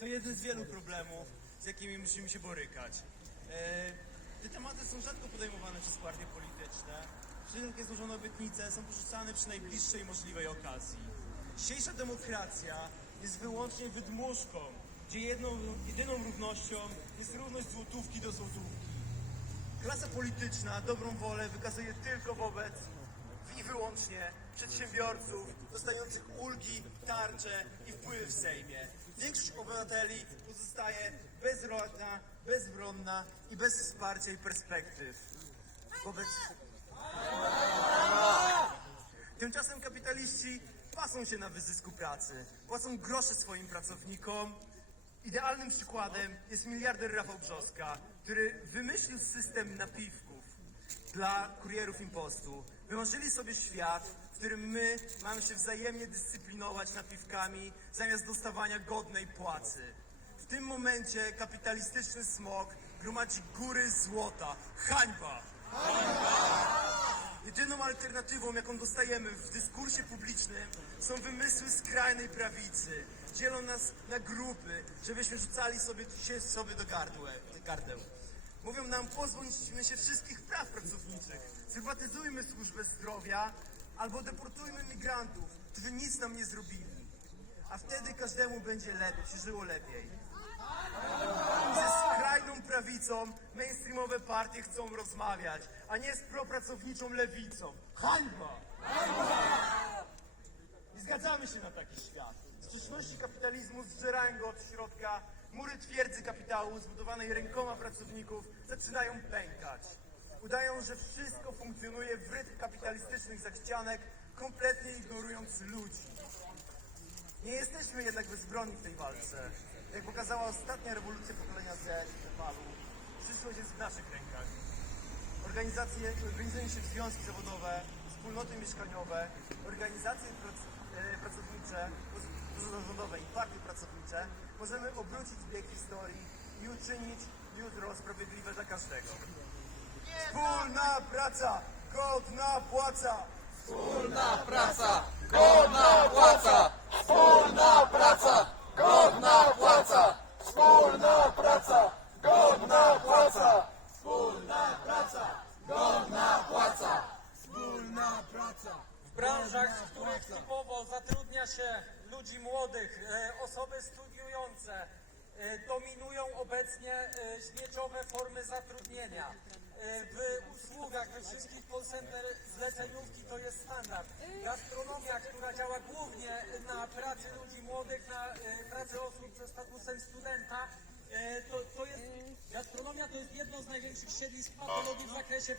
to jeden z wielu problemów, z jakimi musimy się borykać. E, te tematy są rzadko podejmowane przez partie polityczne. Wszelkie złożone obietnice są porzucane przy najbliższej możliwej okazji. Dzisiejsza demokracja jest wyłącznie wydmuszką, gdzie jedną, jedyną równością jest równość złotówki do złotówki. Klasa polityczna dobrą wolę wykazuje tylko wobec i wyłącznie przedsiębiorców dostających ulgi, tarcze i wpływy w Sejmie. Większość obywateli pozostaje bezrodna, bezbronna i bez wsparcia i perspektyw. Wobec... Tymczasem kapitaliści pasą się na wyzysku pracy, płacą grosze swoim pracownikom. Idealnym przykładem jest miliarder Rafał Brzoska, który wymyślił system napiwków dla kurierów impostu. Wymarzyli sobie świat, w którym my mamy się wzajemnie dyscyplinować napiwkami zamiast dostawania godnej płacy. W tym momencie kapitalistyczny smog gromadzi góry złota. Hańba! Jedyną alternatywą, jaką dostajemy w dyskursie publicznym, są wymysły skrajnej prawicy. Dzielą nas na grupy, żebyśmy rzucali sobie się sobie do gardłe, gardeł. Mówią nam, pozbądźmy się wszystkich praw pracowniczych, sprywatyzujmy służbę zdrowia albo deportujmy migrantów, którzy nic nam nie zrobili. A wtedy każdemu będzie lepiej, żyło lepiej. Ze skrajną prawicą mainstreamowe partie chcą rozmawiać, a nie z propracowniczą lewicą. Hańba! Nie zgadzamy się na taki świat. Sprzeczności kapitalizmu zżerają go od środka. Mury twierdzy kapitału zbudowanej rękoma pracowników zaczynają pękać. Udają, że wszystko funkcjonuje w rytm kapitalistycznych zachcianek, kompletnie ignorując ludzi. Nie jesteśmy jednak bezbronni w tej walce. Jak pokazała ostatnia rewolucja pokolenia Z w Nepalu, przyszłość jest w naszych rękach. Organizacje, organizują się w związki zawodowe, wspólnoty mieszkaniowe, organizacje prac, e, pracownicze, poz- pozarządowe i partie pracownicze. Możemy obrócić bieg historii i uczynić jutro sprawiedliwe dla każdego. Wspólna praca, godna płaca! Wspólna praca, godna płaca! Wspólna praca, godna płaca! Wspólna praca, godna płaca! Wspólna praca, godna płaca! Wspólna praca! w branżach, w których typowo zatrudnia się ludzi młodych, e, osoby studiujące, e, dominują obecnie e, śmieciowe formy zatrudnienia. W usługach, we wszystkich call center zleceniówki to jest standard. Gastronomia, która działa głównie na pracy ludzi młodych, na pracy osób ze statusem studenta, to, to jest, gastronomia to jest jedno z największych siedlisk patologii w zakresie pracy.